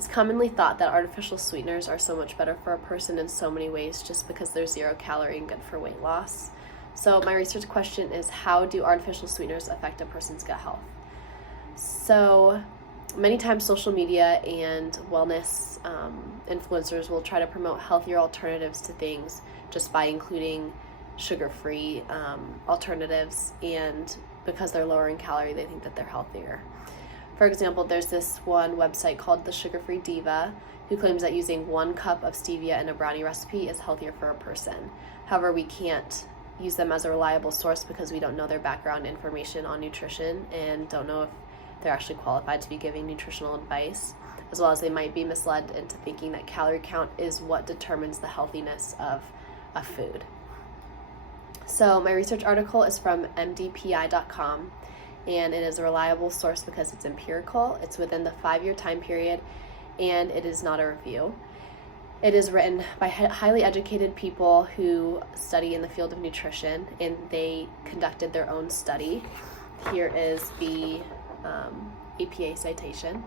It's commonly thought that artificial sweeteners are so much better for a person in so many ways just because they're 0-calorie and good for weight loss. So my research question is, how do artificial sweeteners affect a person's gut health? So many times social media and wellness influencers will try to promote healthier alternatives to things just by including sugar-free alternatives, and because they're lower in calorie, they think that they're healthier. For example, there's this one website called The Sugar-Free Diva who claims that using 1 cup of stevia in a brownie recipe is healthier for a person. However, we can't use them as a reliable source because we don't know their background information on nutrition and don't know if they're actually qualified to be giving nutritional advice, as well as they might be misled into thinking that calorie count is what determines the healthiness of a food. So my research article is from mdpi.com, and it is a reliable source because it's empirical, it's within the 5-year time period, and it is not a review. It is written by highly educated people who study in the field of nutrition, and they conducted their own study. Here is the APA citation.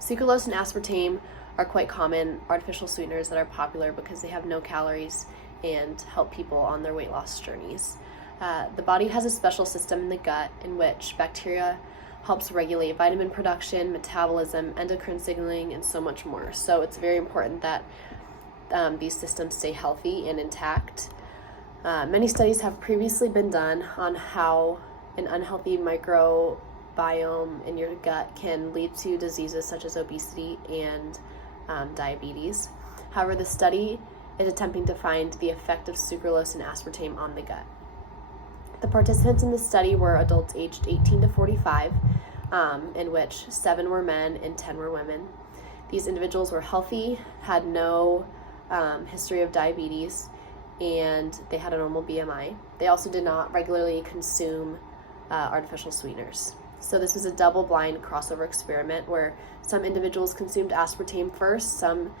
Sucralose and aspartame are quite common artificial sweeteners that are popular because they have no calories and help people on their weight loss journeys. The body has a special system in the gut in which bacteria helps regulate vitamin production, metabolism, endocrine signaling, and so much more. So it's very important that these systems stay healthy and intact. Many studies have previously been done on how an unhealthy microbiome in your gut can lead to diseases such as obesity and diabetes. However, the study is attempting to find the effect of sucralose and aspartame on the gut. The participants in the study were adults aged 18 to 45, in which 7 were men and 10 were women. These individuals were healthy, had no history of diabetes, and they had a normal BMI. They also did not regularly consume artificial sweeteners. So this was a double-blind crossover experiment where some individuals consumed aspartame first, some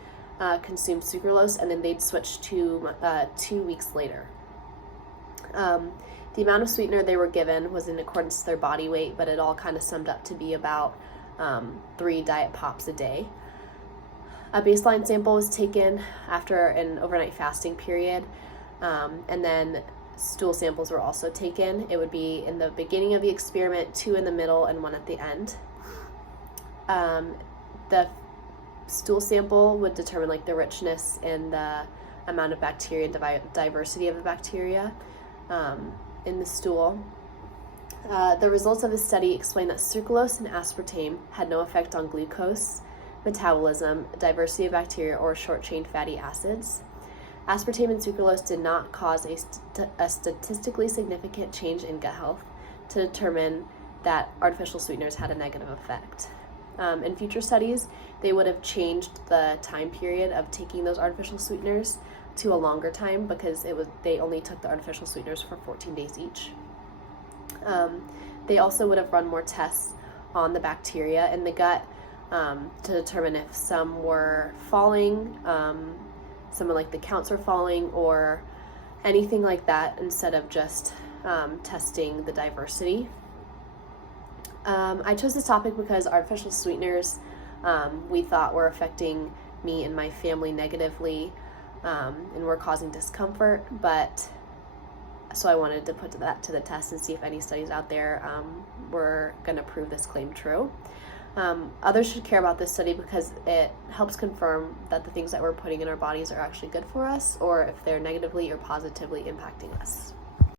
consumed sucralose, and then they'd switch to 2 weeks later. The amount of sweetener they were given was in accordance to their body weight, but it all kind of summed up to be about 3 diet pops a day. A baseline sample was taken after an overnight fasting period, and then stool samples were also taken. It would be in the beginning of the experiment, 2 in the middle, and 1 at the end. The stool sample would determine like the richness and the amount of bacteria and diversity of the bacteria in the stool. The results of the study explain that sucralose and aspartame had no effect on glucose, metabolism, diversity of bacteria, or short-chain fatty acids. Aspartame and sucralose did not cause a statistically significant change in gut health to determine that artificial sweeteners had a negative effect. In future studies, they would have changed the time period of taking those artificial sweeteners to a longer time because they only took the artificial sweeteners for 14 days each. They also would have run more tests on the bacteria in the gut to determine if some were falling, some like the counts were falling, or anything like that, instead of just testing the diversity. I chose this topic because artificial sweeteners we thought were affecting me and my family negatively, and were causing discomfort, so I wanted to put that to the test and see if any studies out there were going to prove this claim true. Others should care about this study because it helps confirm that the things that we're putting in our bodies are actually good for us, or if they're negatively or positively impacting us.